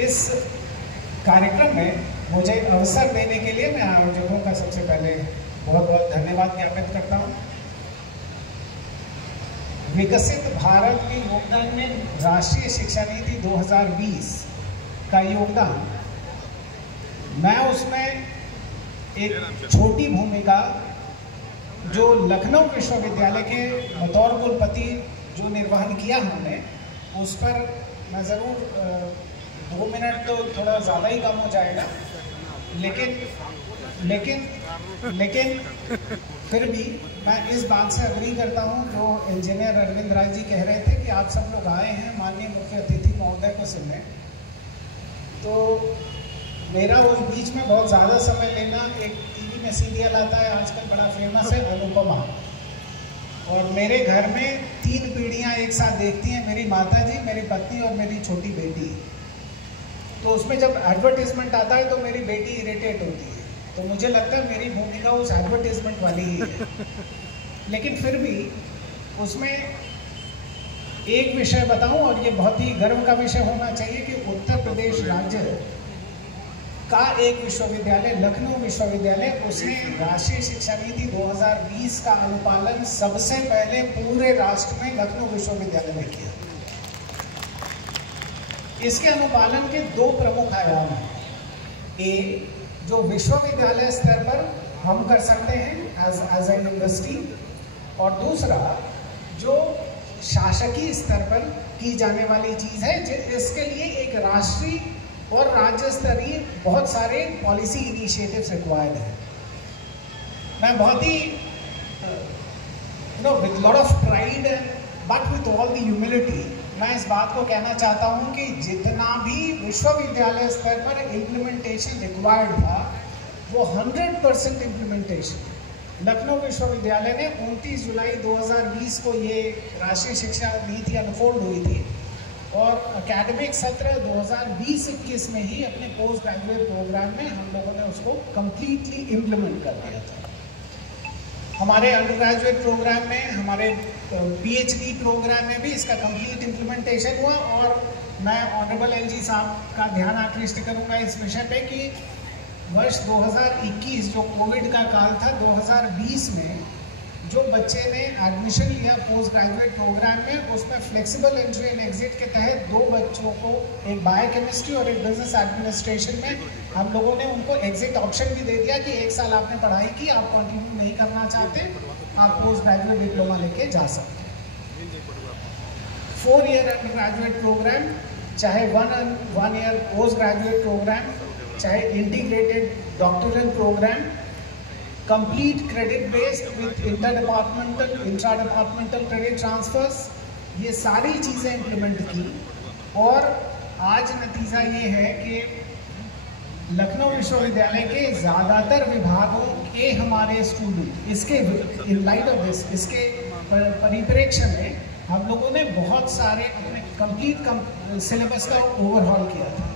इस कार्यक्रम में मुझे अवसर देने के लिए मैं आयोजकों का सबसे पहले बहुत बहुत धन्यवाद ज्ञापित करता हूँ। विकसित भारत के योगदान में राष्ट्रीय शिक्षा नीति 2020 का योगदान, मैं उसमें एक छोटी भूमिका जो लखनऊ विश्वविद्यालय के बतौर कुलपति जो निर्वहन किया हमने, उस पर मैं ज़रूर 2 मिनट तो थोड़ा ज़्यादा ही कम हो जाएगा, लेकिन फिर भी मैं इस बात से अग्री करता हूँ जो इंजीनियर अरविंद राय जी कह रहे थे कि आप सब लोग आए हैं माननीय मुख्य अतिथि महोदय को सुनने। तो मेरा उस बीच में बहुत ज़्यादा समय लेना, एक टीवी में सीरियल आता है आजकल बड़ा फेमस है, अनुपमा, और मेरे घर में 3 पीढ़ियाँ एक साथ देखती हैं, मेरी माता जी, मेरी पत्नी और मेरी छोटी बेटी। तो उसमें जब एडवर्टीजमेंट आता है तो मेरी बेटी इरिटेट होती है, तो मुझे लगता है मेरी भूमिका उस एडवर्टीजमेंट वाली ही है। लेकिन फिर भी उसमें एक विषय बताऊं, और ये बहुत ही गर्व का विषय होना चाहिए कि उत्तर प्रदेश राज्य का एक विश्वविद्यालय, लखनऊ विश्वविद्यालय, उसने राष्ट्रीय शिक्षा नीति 2020 का अनुपालन सबसे पहले पूरे राष्ट्र में लखनऊ विश्वविद्यालय ने किया। इसके अनुपालन के 2 प्रमुख आयाम हैं। एक जो विश्वविद्यालय स्तर पर हम कर सकते हैं एज एन यूनिवर्सिटी, और दूसरा जो शासकीय स्तर पर की जाने वाली चीज़ है, इसके लिए एक राष्ट्रीय और राज्य स्तरीय बहुत सारे पॉलिसी इनिशिएटिव्स रिक्वायर्ड हैं। मैं बहुत ही with lot of pride but with all the humility मैं इस बात को कहना चाहता हूं कि जितना भी विश्वविद्यालय स्तर पर इम्प्लीमेंटेशन रिक्वायर्ड था, वो 100% इम्प्लीमेंटेशन लखनऊ विश्वविद्यालय ने 29 जुलाई 2020 को ये राष्ट्रीय शिक्षा नीति अनफोल्ड हुई थी, और एकेडमिक सत्र 2020-21 में ही अपने पोस्ट ग्रेजुएट प्रोग्राम में हम लोगों ने उसको कम्प्लीटली इम्प्लीमेंट कर दिया था। हमारे अंडर ग्रेजुएट प्रोग्राम में, हमारे पीएचडी प्रोग्राम में भी इसका कंप्लीट इम्प्लीमेंटेशन हुआ। और मैं ऑनरेबल एलजी साहब का ध्यान आकृष्ट करूंगा इस विषय पे कि वर्ष 2021 जो कोविड का काल था, 2020 में जो बच्चे ने एडमिशन लिया पोस्ट ग्रेजुएट प्रोग्राम में, उसमें फ्लेक्सिबल एंट्री एंड एग्जिट के तहत 2 बच्चों को, एक बायोकेमिस्ट्री और एक बिजनेस एडमिनिस्ट्रेशन में, हम लोगों ने उनको एग्जिट ऑप्शन भी दे दिया कि 1 साल आपने पढ़ाई की, आप कंटिन्यू नहीं करना चाहते, आप पोस्ट ग्रेजुएट डिप्लोमा लेके जा सकते हैं। 4 ईयर अंडर ग्रेजुएट प्रोग्राम, चाहे 1 ईयर पोस्ट ग्रेजुएट प्रोग्राम, चाहे integrated doctoral program, complete credit based with inter departmental, intra departmental credit transfers, ये सारी चीज़ें इम्प्लीमेंट की। और आज नतीजा ये है कि लखनऊ विश्वविद्यालय के ज़्यादातर विभागों के हमारे स्टूडेंट, इसके इन लाइट ऑफ दिस, इसके परिप्रेक्ष्य में हम लोगों ने बहुत सारे अपने कंप्लीट सिलेबस का ओवरहॉल किया था।